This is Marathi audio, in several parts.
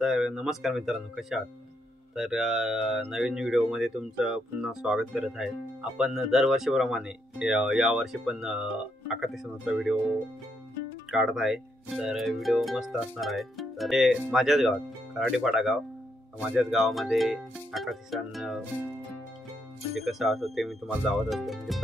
तर नमस्कार मित्रांनो, कशा आहात? तर नवीन व्हिडिओमध्ये तुमचं पुन्हा स्वागत करत आहे. आपण दरवर्षीप्रमाणे यावर्षी पण आकाश सणाचा व्हिडिओ काढत आहे. तर व्हिडिओ मस्त असणार आहे. तर हे माझ्याच गावात कराडीपाडा गाव, माझ्याच गावामध्ये आकाश सण म्हणजे कसं असतं ते मी तुम्हाला दावत असतो. म्हणजे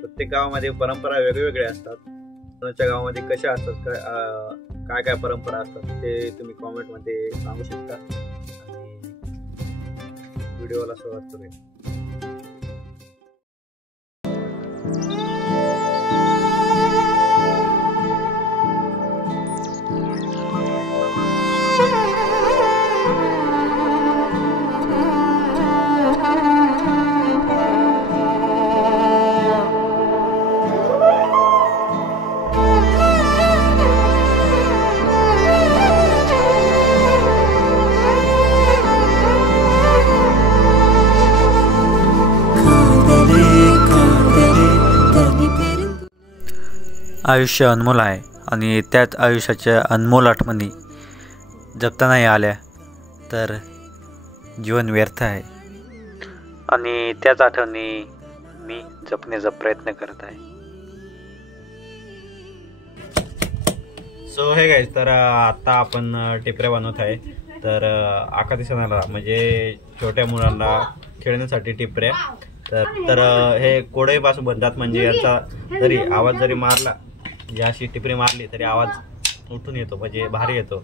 प्रत्येक गावामध्ये परंपरा वेगवेगळ्या असतात. कोणाच्या गावामध्ये कशा असतात, काय काय परंपरा असतात ते तुम्ही कॉमेंटमध्ये सांगू शकता. आणि व्हिडिओला सुरुवात करूया. आयुष्य अनमोल आहे आणि त्याच आयुष्याच्या अनमोल आठवणी जपता नाही आल्या तर जीवन व्यर्थ आहे. आणि त्याच आठवणी मी जपण्याचा प्रयत्न करत आहे. सो हे गाईज, तर आता आपण टिपऱ्या बनवत आहे. तर आकाश सणाला म्हणजे छोट्या मुलांना खेळण्यासाठी टिपऱ्या. तर हे कोडईपासून बनतात. म्हणजे याचा जरी आवाज जरी मारला, अशी टिपरी मारली तरी आवाज उठून येतो, म्हणजे भारी येतो.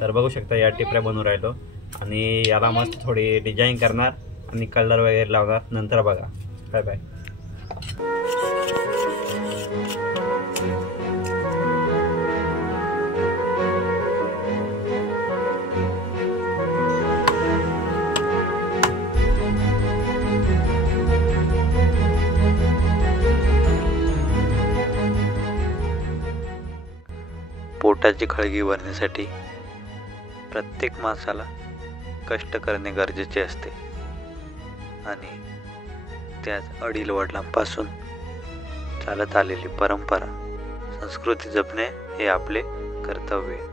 तर बघू शकता या टिपऱ्या बनवून राहिलो आणि याला मस्त थोडी डिझाईन करणार आणि कलर वगैरे लावणार. नंतर बघा. Bye bye. पोटाची खळगी भरण्यासाठी प्रत्येक माणसाला कष्ट करणे गरजेचे असते आणि त्याच अडील वडिलांपासून चालत आलेली परंपरा संस्कृती जपणे हे आपले कर्तव्य आहे.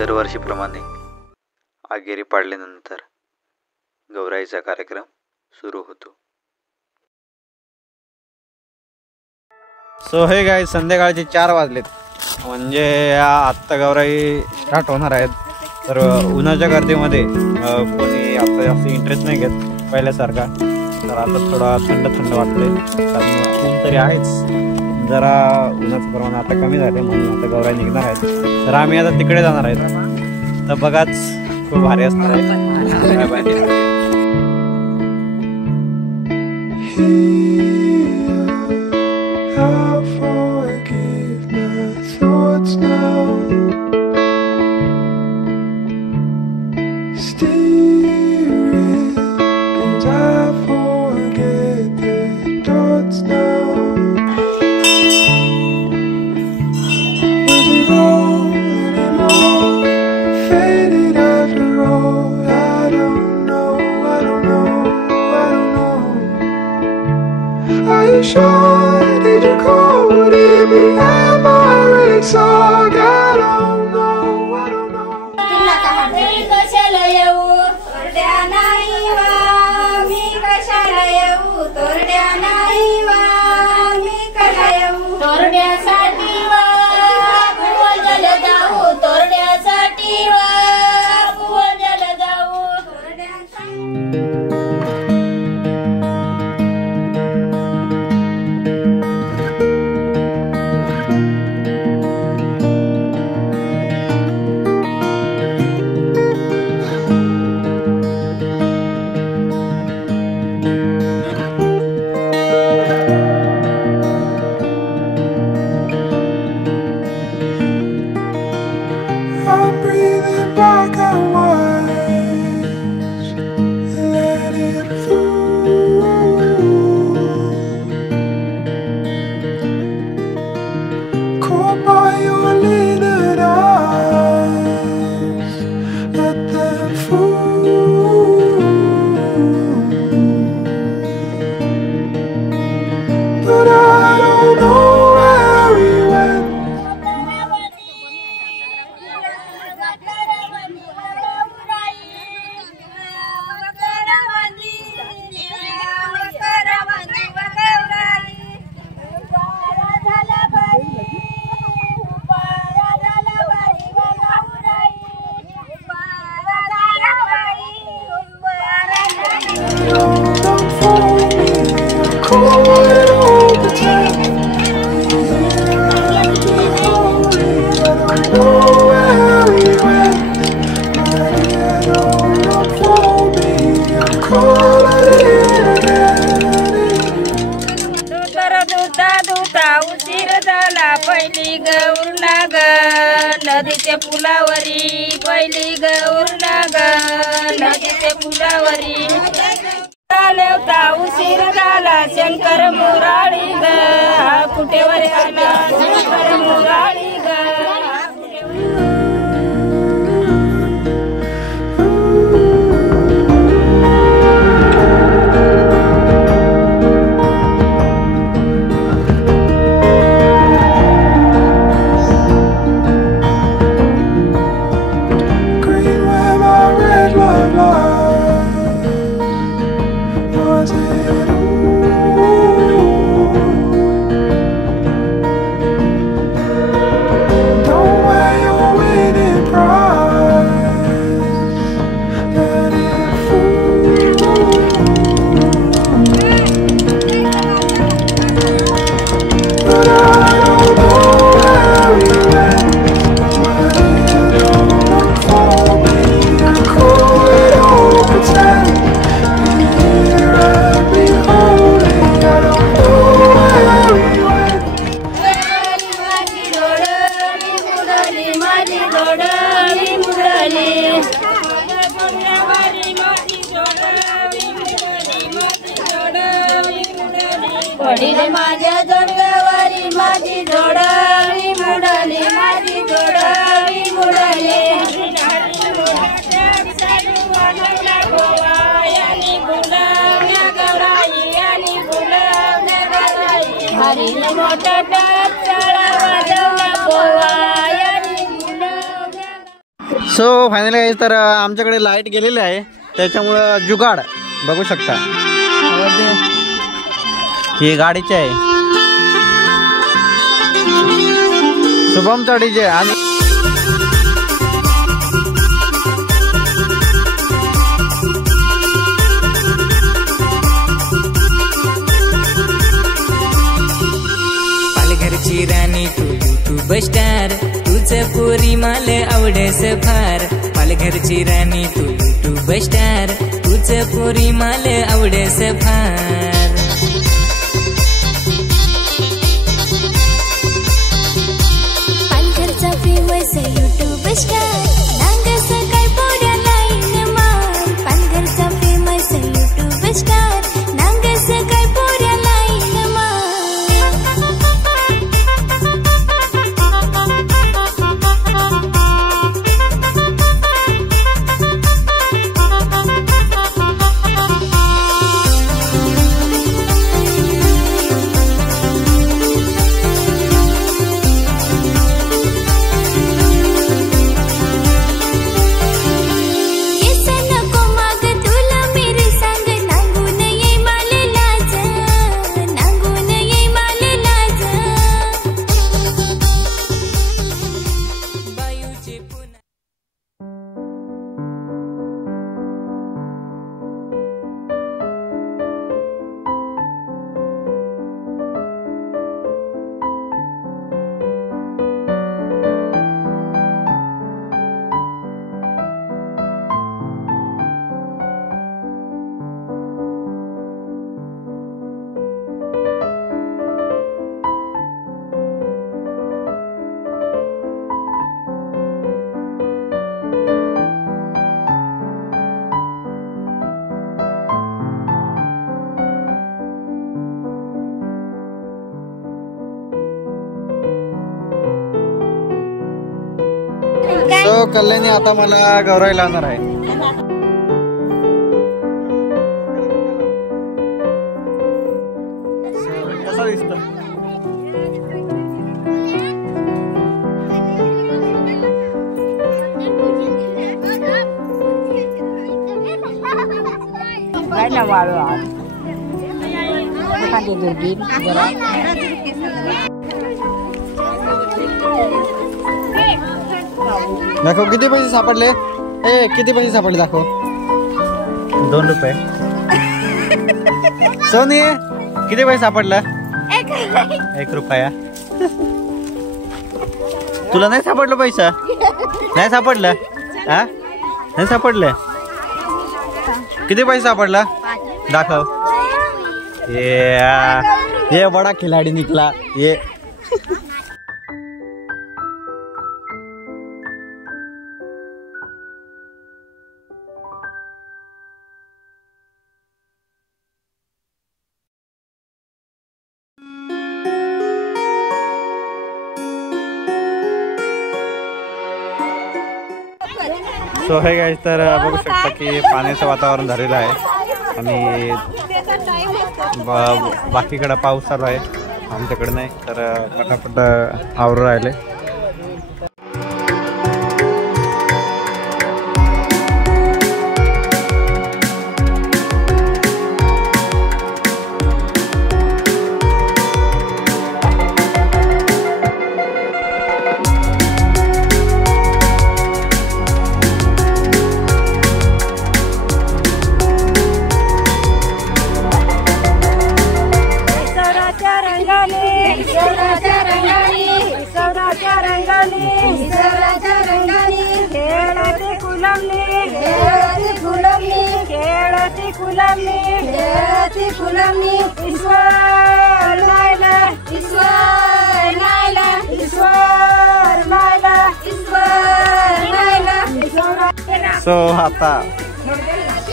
दरवर्षीप्रमाणे आगेरी पाडल्यानंतर गौराईचा कार्यक्रम सुरू होतो. सो हे गाईज, संध्याकाळचे 4 वाजलेत. म्हणजे आत्ता गौराई स्टार्ट होणार आहेत. तर उन्हाच्या गर्दीमध्ये कोणी आता जास्त इंटरेस्ट नाही घेत पहिल्यासारखा. तर आता थोडा थंड वाटतंय, कारण ऊन तरी आहेच. जरा उन्हाचं प्रमाण आता कमी झाले म्हणून आता गौराई निघणार आहेत. तर आम्ही आता तिकडे जाणार आहेत. तर बघाच खूप भारी असणार आहे. Bye bye. I'll forgive my thoughts now. Steering, and I forget the dots now. Was it all anymore? Faded after all. I don't know, I don't know, I don't know. Are you sure? Did you call? Would it be? Am I really sorry? I don't know, I don't know. कशाला येऊ तोरड्या नाही वा मी कशाला येऊ तोरड्या नाही वा मी कशाला येऊ तोरड्यासाठी वा भुवजल जाऊ तोरड्यासाठी वा भुवजल जाऊ तोरड्यासाठी. I'm breathing back and watch, let it through. Caught by your lidded eyes, let them fool. But I don't know where we went. Don't follow me, I'm cold and all pretend. Here I be holy, I don't know where we went. My dear, don't follow me, I'm cold and दूतर दूता दूता उशीर झाला पहिली गौरला ग नदीच्या पुलावरी पहिली गौरला ग नदीच्या पुलावरी लेवता उशीर झाला शंकर मुराळी ग हा कुठेवर आला शंकर मुराळी ग हा कुठेवर. green where my red love lies. Was it don't wear your winning prize. Let it fool. But I don't know where we went. My dear, don't follow me. I'm cool and all pretend. Here I be holy. I don't know where we went. माझी डोळी मुडली माझी डोळी मुडली पडील माझ्या जोडगावारी माझी जोडवी मुडली माझी जोडवी मुडली हरी मोठा टाप चळा वाजवला गोवा यानी मुलं. सो फायनली गाईज तर आमच्याकडे लाईट गेलेली आहे त्याच्यामुळं जुगाड बघू शकता ही गाडीची आहे शुभमचा डीजे आणि पालघरची राणी तू यूट्यूब स्टार तुझं पोरी माल आवडेस फार पालघरची राणी तू यूट्यूब स्टार, तुझ पोरी माल आवडेस फार. पालघरचा फेमस यूट्यूब स्टार, नांगस काय पोऱ्या लाईन मार. पालघरचा फेमस यूट्यूब स्टार, नांगस काय पोऱ्या लाईन मार. सो कल्याणी आता मला गौराई लावणार आहे. कसा दिसतो? काय ना वाळू आज एखादी दुर्बीण जरा दाखव किती पैसे सापडले. किती पैसे सापडले दाखव. 2 रुपये. सोनी किती पैसे सापडलं? 1 रुपया. तुला नाही सापडलं पैसा? नाही सापडलं? हा नाही सापडलं. किती पैसे सापडला दाखव. ये बडा खिलाडी निकला ये. सो हे गाईज, तर बघू शकता की पाण्याचं वातावरण झालेलं आहे आणि बाकीकडं पाऊस चालू आहे, आमच्याकडे नाही. तर पटापट आवरून राहिले. सो आता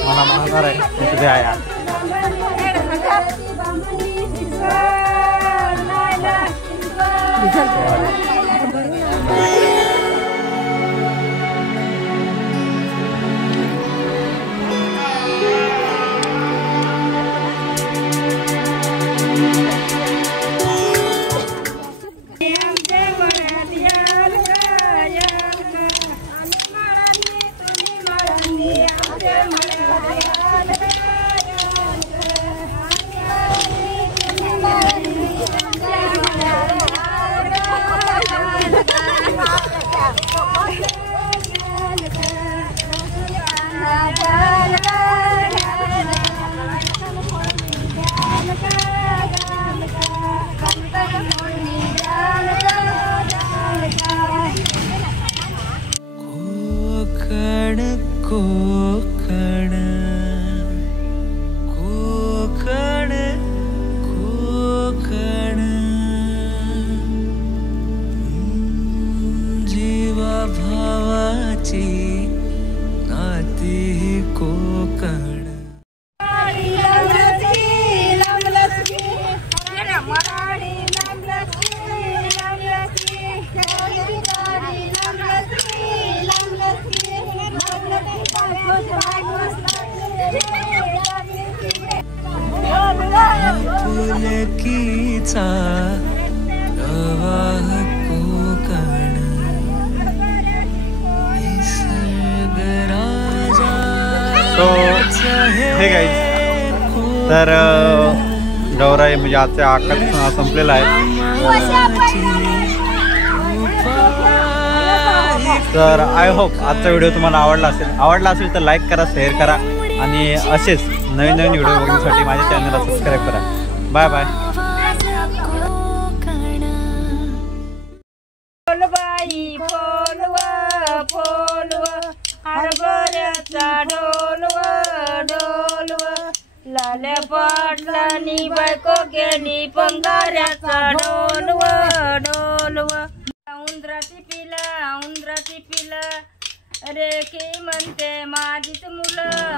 मला मागणार आहे तुझे आया. कोकण कोकण कोकण जीवा भावाची नाती कोकण फुलकीचा प्रवाह कोकण निसर्गराजा हे गाईज तर गौराई म्हणजे आजचा आकाश संपलेला आहे. तर आय होप आजचा व्हिडिओ तुम्हाला आवडला असेल तर लाईक करा, शेअर करा आणि असेच नवीन व्हिडिओ बघण्यासाठी माझ्या चॅनलला सबस्क्राईब करा. Bye bye. बाई फोलव हरभऱ्याचा ढोलव लाल्या पाटलानी बायको गेली पंगाऱ्याचा ढोलव उंदराची पिला अरे की म्हणते माझीच मुलं